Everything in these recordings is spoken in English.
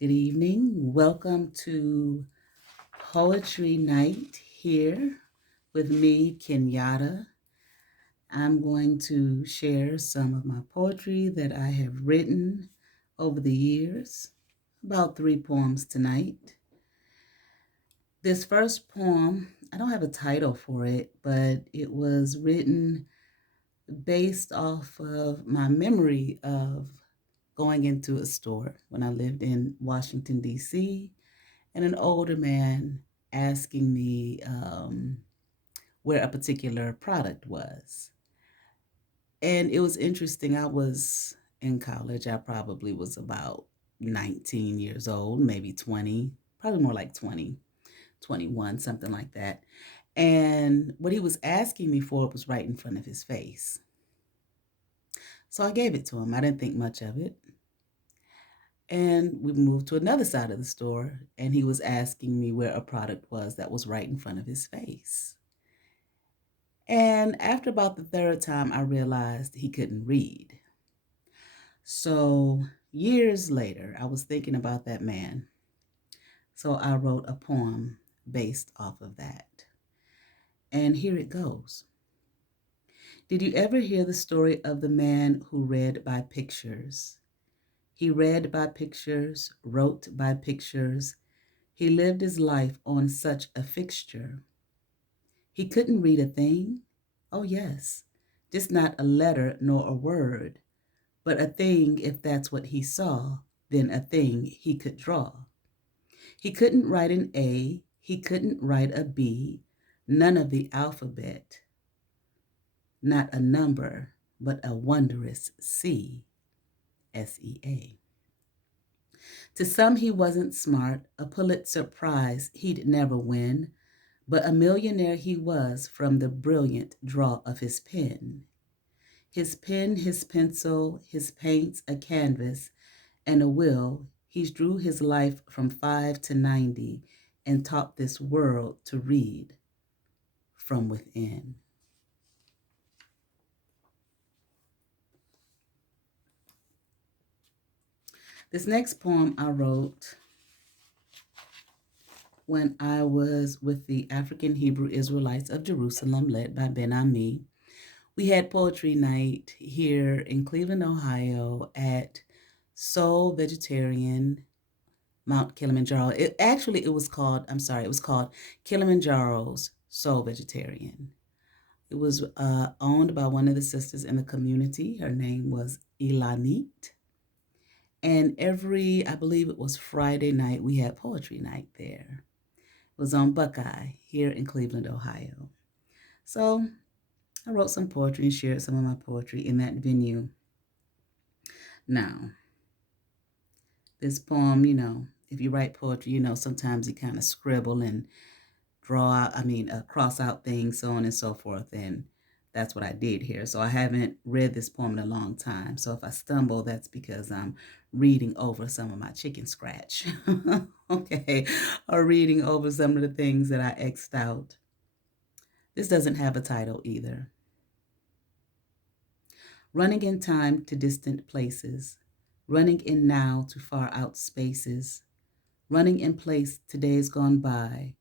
Good evening. Welcome to Poetry Night here with me, Kenyatta. I'm going to share some of my poetry that I have written over the years, about three poems tonight. This first poem, I don't have a title for it, but it was written based off of my memory of going into a store when I lived in Washington, D.C., and an older man asking me where a particular product was. And it was interesting. I was in college. I probably was about 19 years old, maybe 20, probably more like 20, 21, something like that. And what he was asking me for was right in front of his face. So I gave it to him. I didn't think much of it. And we moved to another side of the store, and he was asking me where a product was that was right in front of his face. And after about the third time, I realized he couldn't read. So years later, I was thinking about that man. So I wrote a poem based off of that. And here it goes. Did you ever hear the story of the man who read by pictures? He read by pictures, wrote by pictures. He lived his life on such a fixture. He couldn't read a thing. Oh, yes, just not a letter nor a word, but a thing if that's what he saw, then a thing he could draw. He couldn't write an A, he couldn't write a B, none of the alphabet, not a number, but a wondrous C, SEA. To some, he wasn't smart, a Pulitzer Prize he'd never win, but a millionaire he was from the brilliant draw of his pen. His pen, his pencil, his paints, a canvas, and a will, he drew his life from 5 to 90 and taught this world to read from within. This next poem I wrote when I was with the African Hebrew Israelites of Jerusalem, led by Ben Ami. We had poetry night here in Cleveland, Ohio at Soul Vegetarian Mount Kilimanjaro. It was called Kilimanjaro's Soul Vegetarian. It was owned by one of the sisters in the community. Her name was Ilanit. And I believe it was Friday night, we had poetry night there. It was on Buckeye here in Cleveland, Ohio. So I wrote some poetry and shared some of my poetry in that venue. Now, this poem, if you write poetry, sometimes you kind of scribble and cross out things, so on and so forth. And that's what I did here. So I haven't read this poem in a long time. So if I stumble, that's because I'm reading over some of my chicken scratch. Okay. Or reading over some of the things that I X'd out. This doesn't have a title either. Running in time to distant places, running in now to far out spaces, running in place to days gone by,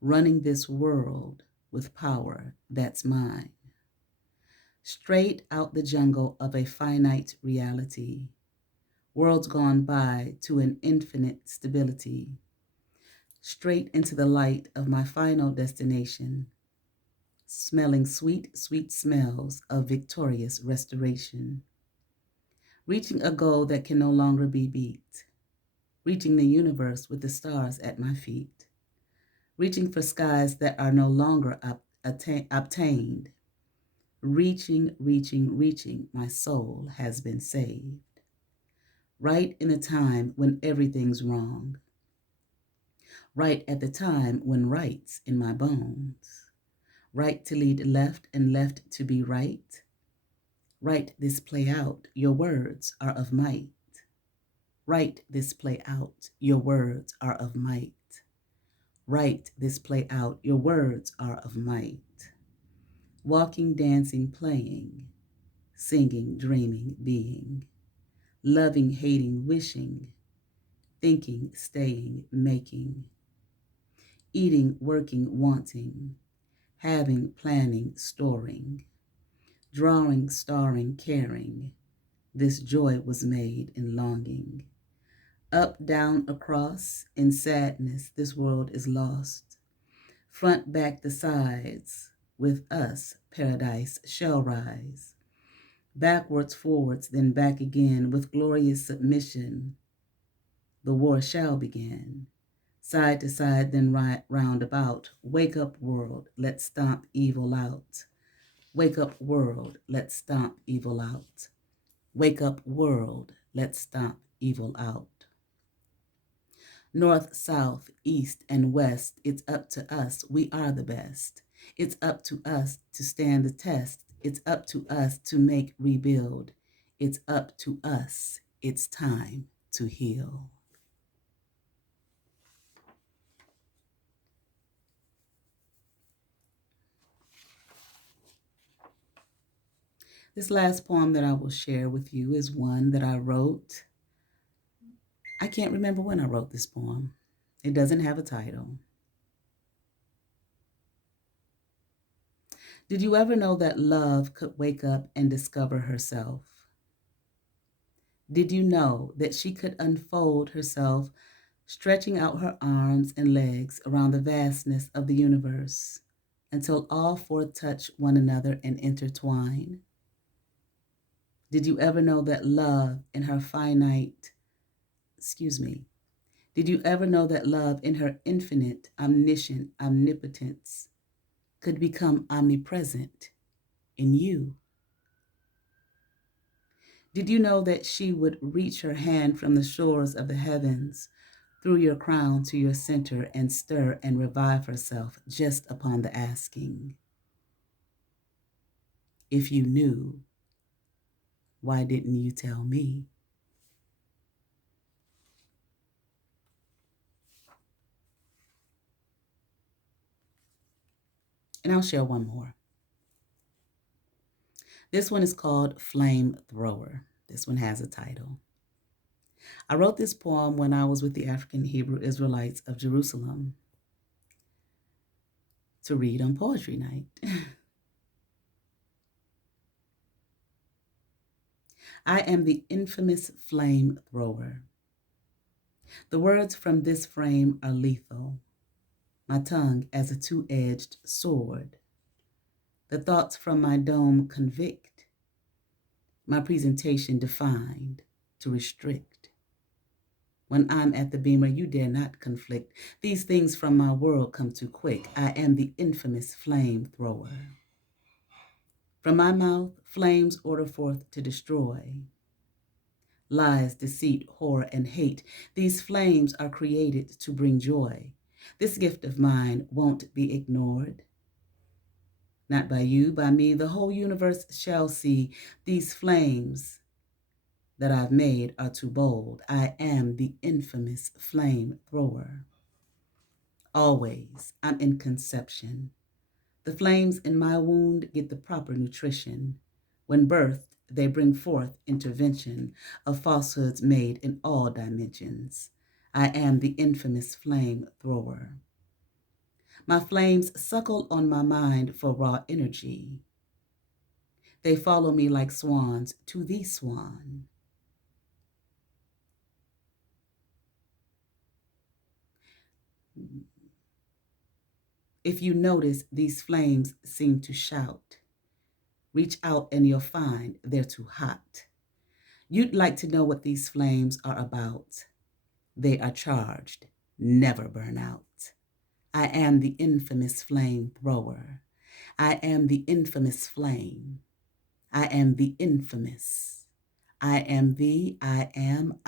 running this world with power that's mine. Straight out the jungle of a finite reality, worlds gone by to an infinite stability, straight into the light of my final destination, smelling sweet, sweet smells of victorious restoration, reaching a goal that can no longer be beat, reaching the universe with the stars at my feet, reaching for skies that are no longer obtained, reaching, reaching, reaching, my soul has been saved. Right in the time when everything's wrong, right at the time when right's in my bones, right to lead left and left to be right, right this play out, your words are of might, right this play out, your words are of might, right this play out, your words are of might, walking, dancing, playing, singing, dreaming, being, loving, hating, wishing, thinking, staying, making, eating, working, wanting, having, planning, storing, drawing, starring, caring. This joy was made in longing. Up, down, across, in sadness, this world is lost. Front, back, the sides, with us, paradise shall rise. Backwards, forwards, then back again, with glorious submission, the war shall begin. Side to side, then round about. Wake up, world, let's stomp evil out. Wake up, world, let's stomp evil out. Wake up, world, let's stomp evil out. North, south, east, and west, it's up to us. We are the best. It's up to us to stand the test. It's up to us to make, rebuild. It's up to us. It's time to heal. This last poem that I will share with you is one that I wrote. I can't remember when I wrote this poem. It doesn't have a title. Did you ever know that love could wake up and discover herself? Did you know that she could unfold herself, stretching out her arms and legs around the vastness of the universe until all four touch one another and intertwine? Did you ever know that love in her did you ever know that love in her infinite, omniscient omnipotence could become omnipresent in you? Did you know that she would reach her hand from the shores of the heavens through your crown to your center and stir and revive herself just upon the asking? If you knew, why didn't you tell me? And I'll share one more. This one is called Flame Thrower. This one has a title. I wrote this poem when I was with the African Hebrew Israelites of Jerusalem to read on Poetry Night. I am the infamous flame thrower. The words from this frame are lethal, my tongue as a two-edged sword. The thoughts from my dome convict, my presentation defined to restrict. When I'm at the beamer, you dare not conflict. These things from my world come too quick. I am the infamous flame thrower. From my mouth, flames order forth to destroy. Lies, deceit, horror, and hate, these flames are created to bring joy. This gift of mine won't be ignored. Not by you, by me, the whole universe shall see these flames that I've made are too bold. I am the infamous flame thrower. Always, I'm in conception. The flames in my wound get the proper nutrition. When birthed, they bring forth intervention of falsehoods made in all dimensions. I am the infamous flame thrower. My flames suckle on my mind for raw energy. They follow me like swans to the swan. If you notice, these flames seem to shout. Reach out and you'll find they're too hot. You'd like to know what these flames are about. They are charged, never burn out. I am the infamous flame thrower. I am the infamous flame. I am the infamous. I am the, I am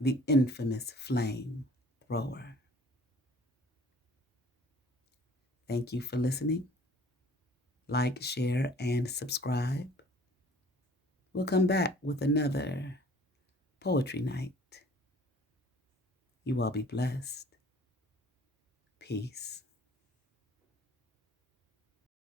the infamous flame thrower. Thank you for listening. Like, share, and subscribe. We'll come back with another poetry night. You all be blessed. Peace.